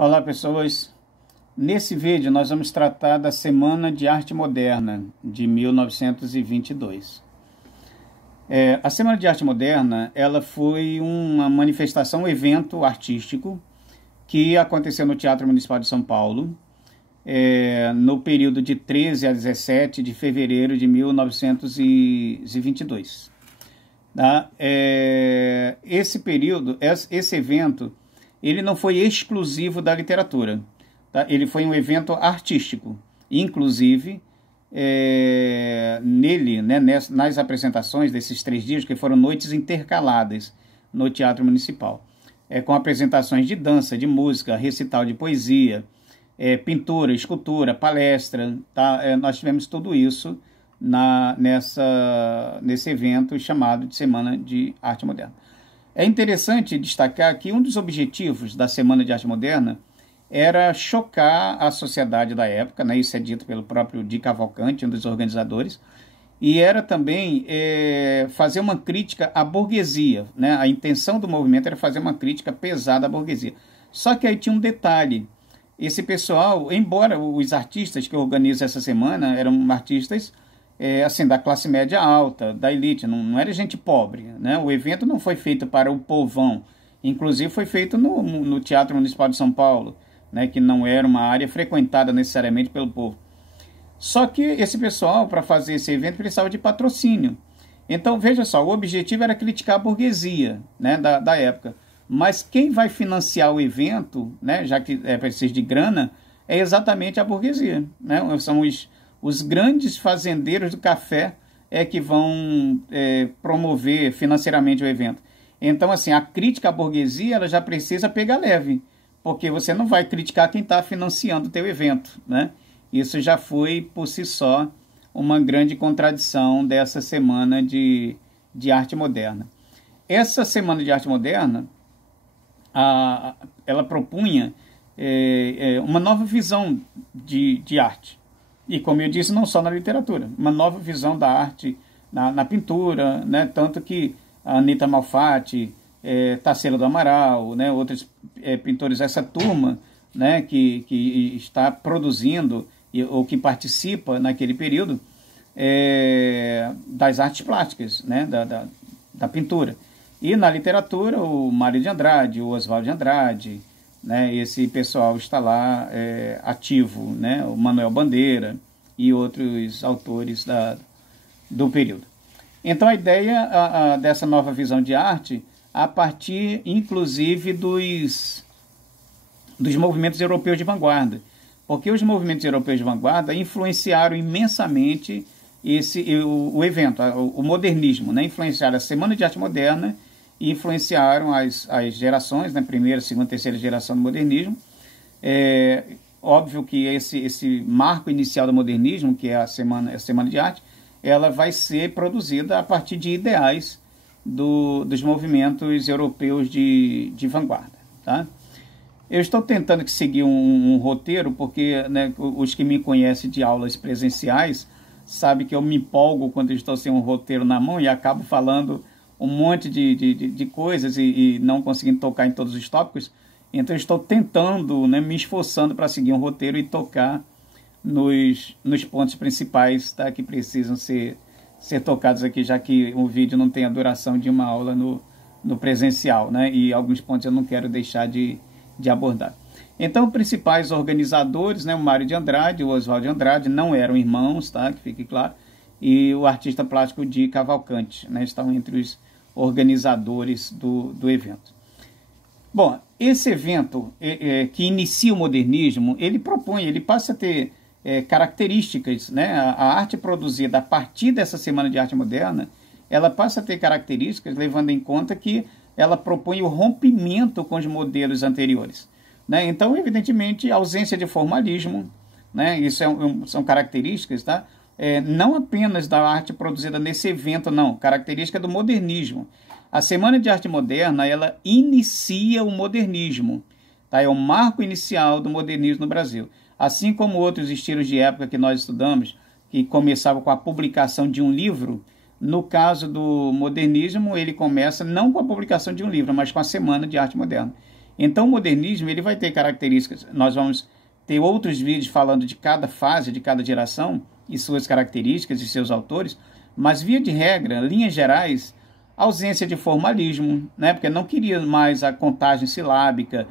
Olá, pessoas. Nesse vídeo nós vamos tratar da Semana de Arte Moderna de 1922. A Semana de Arte Moderna ela foi uma manifestação, um evento artístico que aconteceu no Teatro Municipal de São Paulo no período de 13 a 17 de fevereiro de 1922. Tá? Esse período, esse evento, ele não foi exclusivo da literatura, tá? Ele foi um evento artístico. Inclusive, nele, né, nas apresentações desses 3 dias, que foram noites intercaladas no Teatro Municipal, com apresentações de dança, de música, recital de poesia, pintura, escultura, palestra, tá? Nós tivemos tudo isso nesse evento chamado de Semana de Arte Moderna. É interessante destacar que um dos objetivos da Semana de Arte Moderna era chocar a sociedade da época, né? Isso é dito pelo próprio Di Cavalcanti, um dos organizadores, e era também fazer uma crítica à burguesia, né? A intenção do movimento era fazer uma crítica pesada à burguesia. Só que aí tinha um detalhe: esse pessoal, embora os artistas que organizam essa semana eram artistas assim, da classe média alta, da elite, não era gente pobre, né? O evento não foi feito para o povão, inclusive foi feito no Teatro Municipal de São Paulo, né? Que não era uma área frequentada necessariamente pelo povo. Só que esse pessoal, para fazer esse evento, precisava de patrocínio. Então, veja só, o objetivo era criticar a burguesia, né, da época. Mas quem vai financiar o evento, né, já que precisa de grana, é exatamente a burguesia, né? São os grandes fazendeiros do café que vão promover financeiramente o evento. Então, assim, a crítica à burguesia ela já precisa pegar leve, porque você não vai criticar quem está financiando o teu evento, né? Isso já foi, por si só, uma grande contradição dessa Semana de Arte Moderna. Essa Semana de Arte Moderna, ela propunha uma nova visão de arte. E, como eu disse, não só na literatura, uma nova visão da arte na pintura, né? Tanto que a Anita Malfatti, Tarsila do Amaral, né? Outros pintores, essa turma, né? que está produzindo ou que participa naquele período das artes plásticas, né? da pintura. E na literatura, o Mário de Andrade, o Oswald de Andrade, né? Esse pessoal está lá ativo, né? O Manuel Bandeira e outros autores do período. Então, a ideia dessa nova visão de arte, a partir, inclusive, dos movimentos europeus de vanguarda, porque os movimentos europeus de vanguarda influenciaram imensamente o evento, o modernismo, né? Influenciaram a Semana de Arte Moderna e influenciaram as gerações, né? Primeira, segunda, terceira geração do modernismo. Óbvio que esse marco inicial do modernismo, que é a Semana de Arte, ela vai ser produzida a partir de ideais dos movimentos europeus de vanguarda, tá? Eu estou tentando seguir um roteiro, porque, né, os que me conhecem de aulas presenciais sabem que eu me empolgo quando estou sem um roteiro na mão e acabo falando um monte de coisas e não conseguindo tocar em todos os tópicos. Então, eu estou tentando, né, me esforçando para seguir um roteiro e tocar nos pontos principais, tá, que precisam ser tocados aqui, já que o vídeo não tem a duração de uma aula no presencial, né, e alguns pontos eu não quero deixar de abordar. Então, os principais organizadores, né, o Mário de Andrade, o Oswald de Andrade, não eram irmãos, tá, que fique claro, e o artista plástico Di Cavalcanti, né, estão entre os organizadores do evento. Bom, esse evento que inicia o modernismo, ele passa a ter características, né? A arte produzida a partir dessa Semana de Arte Moderna, ela passa a ter características levando em conta que ela propõe o rompimento com os modelos anteriores, né? Então, evidentemente, a ausência de formalismo, né? Isso são características, tá? Não apenas da arte produzida nesse evento, não, característica do modernismo. A Semana de Arte Moderna, ela inicia o modernismo, tá? É o marco inicial do modernismo no Brasil. Assim como outros estilos de época que nós estudamos, que começavam com a publicação de um livro, no caso do modernismo, ele começa não com a publicação de um livro, mas com a Semana de Arte Moderna. Então, o modernismo ele vai ter características. Nós vamos ter outros vídeos falando de cada fase, de cada geração, e suas características e seus autores, mas, via de regra, linhas gerais, ausência de formalismo, né? Porque não queria mais a contagem silábica.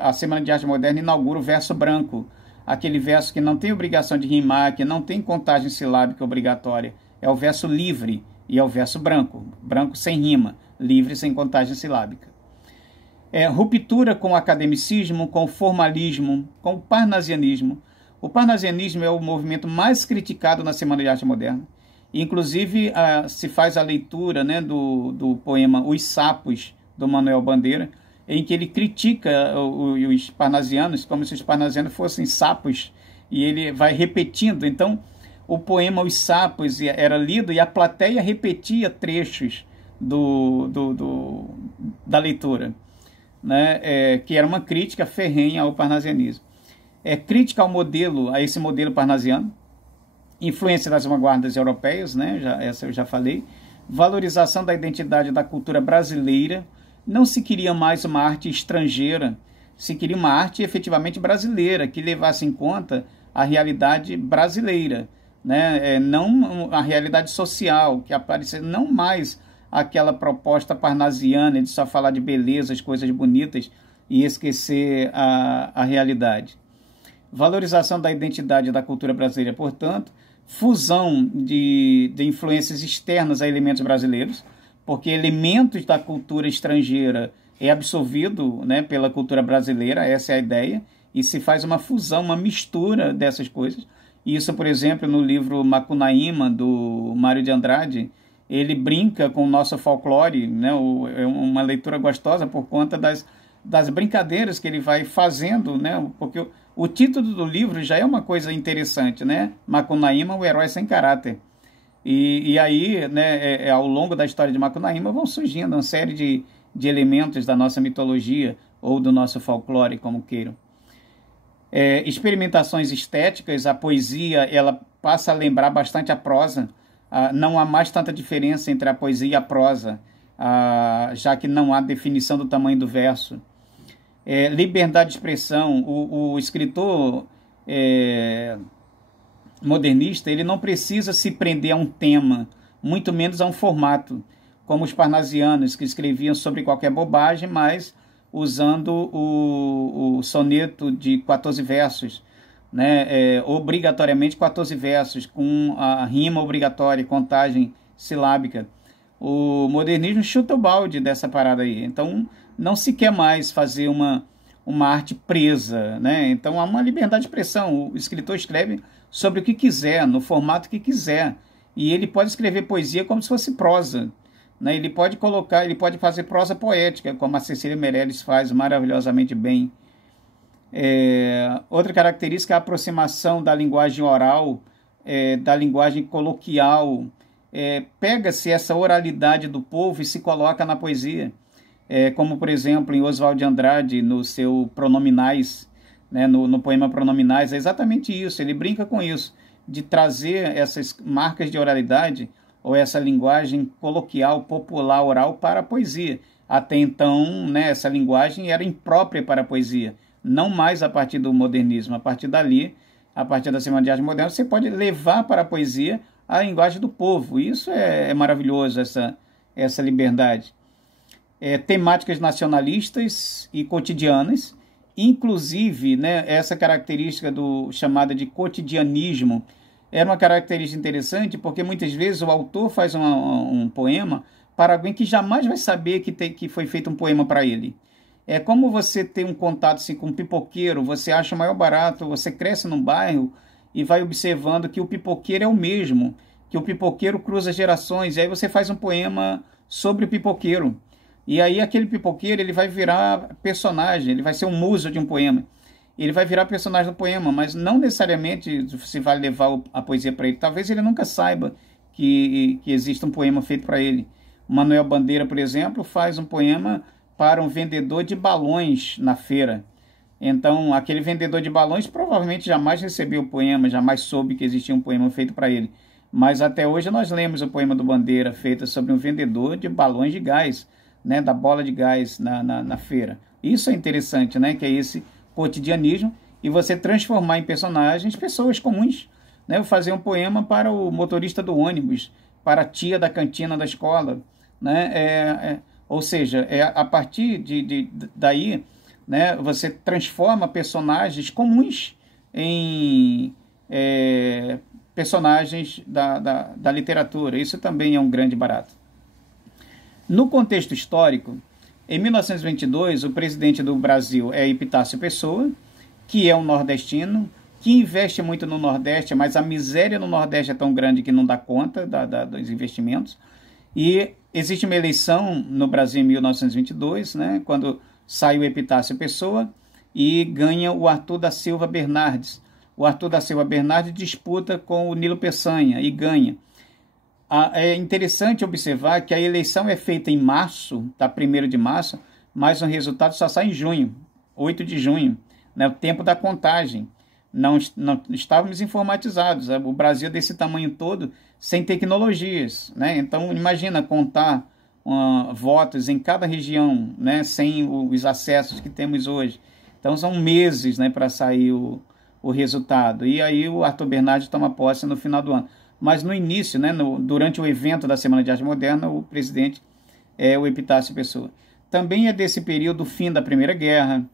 A Semana de Arte Moderna inaugura o verso branco, aquele verso que não tem obrigação de rimar, que não tem contagem silábica obrigatória. É o verso livre e é o verso branco, branco sem rima, livre sem contagem silábica. Ruptura com o academicismo, com o formalismo, com o parnasianismo. O parnasianismo é o movimento mais criticado na Semana de Arte Moderna. Inclusive, se faz a leitura, né, do poema Os Sapos, do Manuel Bandeira, em que ele critica os parnasianos, como se os parnasianos fossem sapos, e ele vai repetindo. Então, o poema Os Sapos era lido e a plateia repetia trechos da leitura, né? Que era uma crítica ferrenha ao parnasianismo. Crítica ao modelo, a esse modelo parnasiano, influência das vanguardas europeias, né? Essa eu já falei, valorização da identidade da cultura brasileira. Não se queria mais uma arte estrangeira, se queria uma arte efetivamente brasileira, que levasse em conta a realidade brasileira, né? Não a realidade social, que aparecesse, não mais aquela proposta parnasiana de só falar de belezas, coisas bonitas e esquecer a realidade. Valorização da identidade da cultura brasileira, portanto, fusão de influências externas a elementos brasileiros, porque elementos da cultura estrangeira é absorvido, né, pela cultura brasileira, essa é a ideia, e se faz uma fusão, uma mistura dessas coisas. Isso, por exemplo, no livro Macunaíma, do Mário de Andrade, ele brinca com o nosso folclore, né, é uma leitura gostosa por conta das brincadeiras que ele vai fazendo, né, porque o título do livro já é uma coisa interessante, né, Macunaíma, o herói sem caráter. E aí, né, ao longo da história de Macunaíma, vão surgindo uma série de elementos da nossa mitologia ou do nosso folclore, como queiram. Experimentações estéticas, a poesia ela passa a lembrar bastante a prosa. Não há mais tanta diferença entre a poesia e a prosa, já que não há definição do tamanho do verso. Liberdade de expressão, o escritor modernista ele não precisa se prender a um tema, muito menos a um formato, como os parnasianos que escreviam sobre qualquer bobagem, mas usando o soneto de 14 versos, né? Obrigatoriamente 14 versos, com a rima obrigatória, contagem silábica. O modernismo chuta o balde dessa parada aí, então não se quer mais fazer uma arte presa, né? Então há uma liberdade de expressão, o escritor escreve sobre o que quiser, no formato que quiser, e ele pode escrever poesia como se fosse prosa, né? Ele pode fazer prosa poética, como a Cecília Meirelles faz maravilhosamente bem. Outra característica é a aproximação da linguagem oral, da linguagem coloquial. Pega-se essa oralidade do povo e se coloca na poesia, como, por exemplo, em Oswald de Andrade, no seu Pronominais, né, no poema Pronominais, é exatamente isso, ele brinca com isso, de trazer essas marcas de oralidade, ou essa linguagem coloquial, popular, oral, para a poesia. Até então, né, essa linguagem era imprópria para a poesia, não mais a partir do modernismo. A partir dali, a partir da Semana de Arte Moderna, você pode levar para a poesia a linguagem do povo. Isso é maravilhoso, essa liberdade. Temáticas nacionalistas e cotidianas, inclusive, né, essa característica chamada de cotidianismo era uma característica interessante, porque muitas vezes o autor faz um poema para alguém que jamais vai saber que foi feito um poema para ele. É como você ter um contato assim, com um pipoqueiro, você acha o maior barato, você cresce num bairro e vai observando que o pipoqueiro é o mesmo, que o pipoqueiro cruza gerações, e aí você faz um poema sobre o pipoqueiro. E aí aquele pipoqueiro ele vai virar personagem, ele vai ser um muso de um poema. Ele vai virar personagem do poema, mas não necessariamente se vai levar a poesia para ele. Talvez ele nunca saiba que existe um poema feito para ele. O Manuel Bandeira, por exemplo, faz um poema para um vendedor de balões na feira. Então, aquele vendedor de balões provavelmente jamais recebeu o poema, jamais soube que existia um poema feito para ele. Mas até hoje nós lemos o poema do Bandeira, feito sobre um vendedor de balões de gás, né, da bola de gás na feira. Isso é interessante, né? Que é esse cotidianismo e você transformar em personagens pessoas comuns, né? Eu fazer um poema para o motorista do ônibus, para a tia da cantina da escola, né? Ou seja, a partir daí, né? Você transforma personagens comuns em personagens da literatura. Isso também é um grande barato. No contexto histórico, em 1922, o presidente do Brasil é Epitácio Pessoa, que é um nordestino, que investe muito no Nordeste, mas a miséria no Nordeste é tão grande que não dá conta dos investimentos. E existe uma eleição no Brasil em 1922, né, quando sai o Epitácio Pessoa e ganha o Arthur da Silva Bernardes. O Arthur da Silva Bernardes disputa com o Nilo Peçanha e ganha. É interessante observar que a eleição é feita em março, tá? 1º de março, mas o resultado só sai em junho, 8 de junho, né? O tempo da contagem. Não estávamos informatizados. O Brasil desse tamanho todo, sem tecnologias, né? Então, imagina contar votos em cada região, né? Sem os acessos que temos hoje. Então, são meses, né, para sair o resultado. E aí o Arthur Bernardes toma posse no final do ano. Mas no início, né, durante o evento da Semana de Arte Moderna, o presidente é o Epitácio Pessoa. Também é desse período, fim da Primeira Guerra,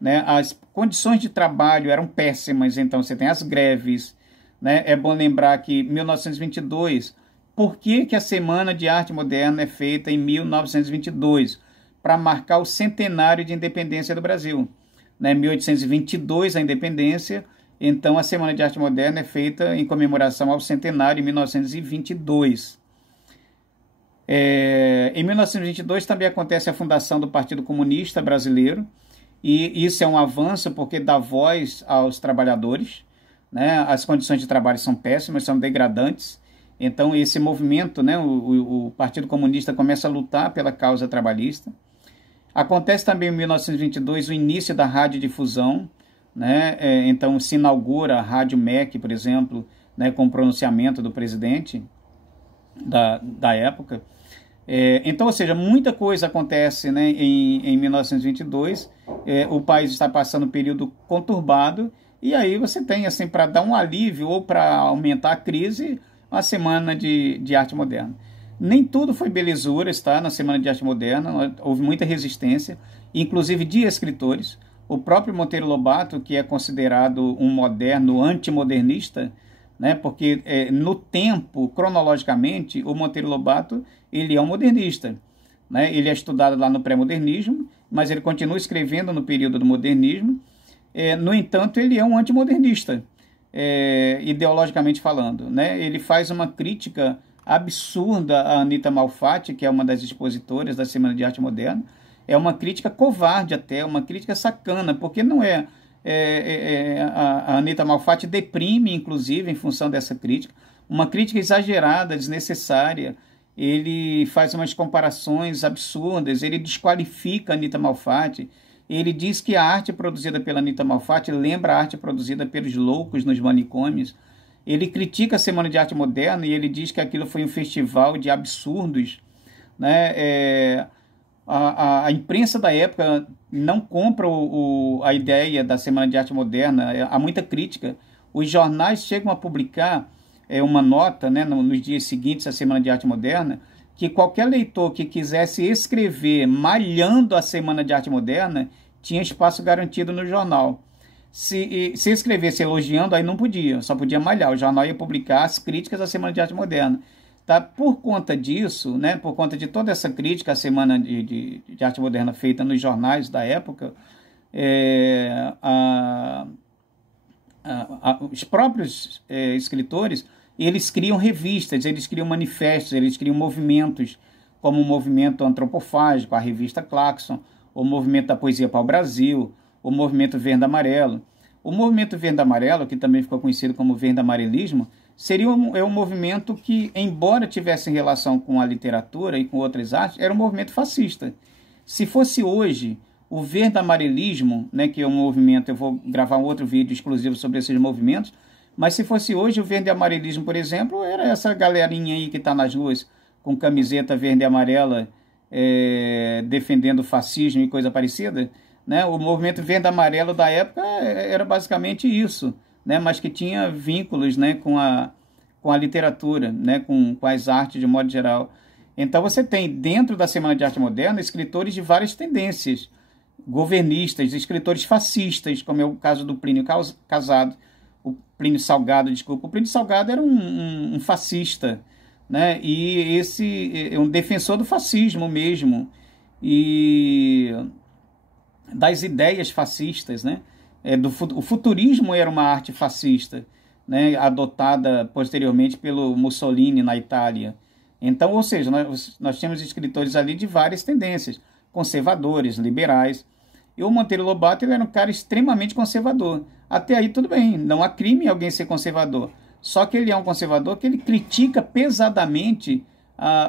né, as condições de trabalho eram péssimas, então você tem as greves, né, é bom lembrar que 1922, por que a Semana de Arte Moderna é feita em 1922? Para marcar o centenário de independência do Brasil. Né, 1822 a independência, então a Semana de Arte Moderna é feita em comemoração ao centenário em 1922. Em 1922 também acontece a fundação do Partido Comunista Brasileiro, e isso é um avanço porque dá voz aos trabalhadores, né? As condições de trabalho são péssimas, são degradantes, então esse movimento, né, o Partido Comunista começa a lutar pela causa trabalhista. Acontece também em 1922 o início da radiodifusão, né? Então se inaugura a Rádio MEC, por exemplo, né, com o pronunciamento do presidente da época. Então, ou seja, muita coisa acontece, né, em 1922, o país está passando um período conturbado, e aí você tem, assim, para dar um alívio ou para aumentar a crise, uma Semana de Arte Moderna. Nem tudo foi belezuras, tá? Na Semana de Arte Moderna, houve muita resistência, inclusive de escritores. O próprio Monteiro Lobato, que é considerado um moderno antimodernista, né? Porque no tempo, cronologicamente, o Monteiro Lobato ele é um modernista. Né? Ele é estudado lá no pré-modernismo, mas ele continua escrevendo no período do modernismo. No entanto, ele é um antimodernista, ideologicamente falando. Né? Ele faz uma crítica absurda a Anita Malfatti, que é uma das expositoras da Semana de Arte Moderna. É uma crítica covarde até, uma crítica sacana, porque não a Anita Malfatti deprime, inclusive, em função dessa crítica, uma crítica exagerada, desnecessária. Ele faz umas comparações absurdas, ele desqualifica a Anita Malfatti, ele diz que a arte produzida pela Anita Malfatti lembra a arte produzida pelos loucos nos manicômios. Ele critica a Semana de Arte Moderna e ele diz que aquilo foi um festival de absurdos. Né? A imprensa da época não compra a ideia da Semana de Arte Moderna, há muita crítica. Os jornais chegam a publicar uma nota, né, nos dias seguintes à Semana de Arte Moderna, que qualquer leitor que quisesse escrever malhando a Semana de Arte Moderna tinha espaço garantido no jornal. Se escrevesse elogiando, aí não podia, só podia malhar. O jornal ia publicar as críticas à Semana de Arte Moderna. Tá? Por conta disso, né, por conta de toda essa crítica à Semana de Arte Moderna feita nos jornais da época, os próprios escritores, eles criam revistas, eles criam manifestos, eles criam movimentos, como o movimento antropofágico, a revista Claxon, o movimento da Poesia para o Brasil, o movimento Verde Amarelo. O movimento Verde Amarelo, que também ficou conhecido como Verde Amarelismo, seria um movimento que, embora tivesse relação com a literatura e com outras artes, era um movimento fascista. Se fosse hoje o Verde Amarelismo, né, que é um movimento, eu vou gravar um outro vídeo exclusivo sobre esses movimentos, mas se fosse hoje o Verde Amarelismo, por exemplo, era essa galerinha aí que está nas ruas com camiseta verde e amarela, defendendo o fascismo e coisa parecida, né? O movimento verde-amarelo da época era basicamente isso, né? Mas que tinha vínculos, né, com a literatura, né, com as artes de modo geral. Então você tem dentro da Semana de Arte Moderna escritores de várias tendências, governistas, escritores fascistas, como é o caso do Plínio Casado, o Plínio Salgado, desculpa. O Plínio Salgado era um fascista, né? E esse é um defensor do fascismo mesmo e das ideias fascistas, né? O futurismo era uma arte fascista, né? Adotada posteriormente pelo Mussolini na Itália. Então, ou seja, nós temos escritores ali de várias tendências, conservadores, liberais. E o Monteiro Lobato ele era um cara extremamente conservador. Até aí tudo bem, não há crime em alguém ser conservador. Só que ele é um conservador que ele critica pesadamente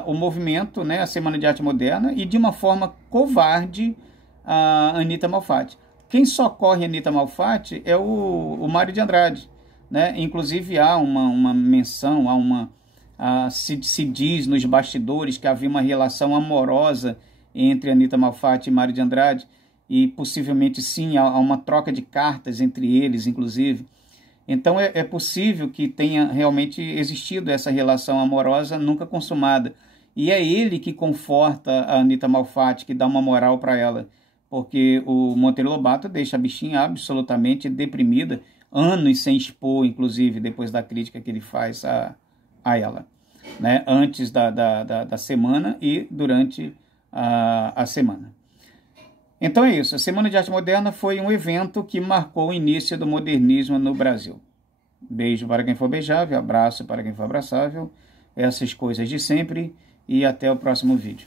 o movimento, né, a Semana de Arte Moderna, e de uma forma covarde a Anita Malfatti. Quem socorre a Anita Malfatti é o Mário de Andrade, né? Inclusive há uma menção, se diz nos bastidores que havia uma relação amorosa entre Anita Malfatti e Mário de Andrade, e possivelmente sim, há uma troca de cartas entre eles, inclusive. Então é possível que tenha realmente existido essa relação amorosa nunca consumada. E é ele que conforta a Anita Malfatti, que dá uma moral para ela, porque o Monteiro Lobato deixa a bichinha absolutamente deprimida, anos sem expor, inclusive, depois da crítica que ele faz a ela, né? Antes da semana e durante a semana. Então é isso, a Semana de Arte Moderna foi um evento que marcou o início do modernismo no Brasil. Beijo para quem for beijável, abraço para quem for abraçável, essas coisas de sempre, e até o próximo vídeo.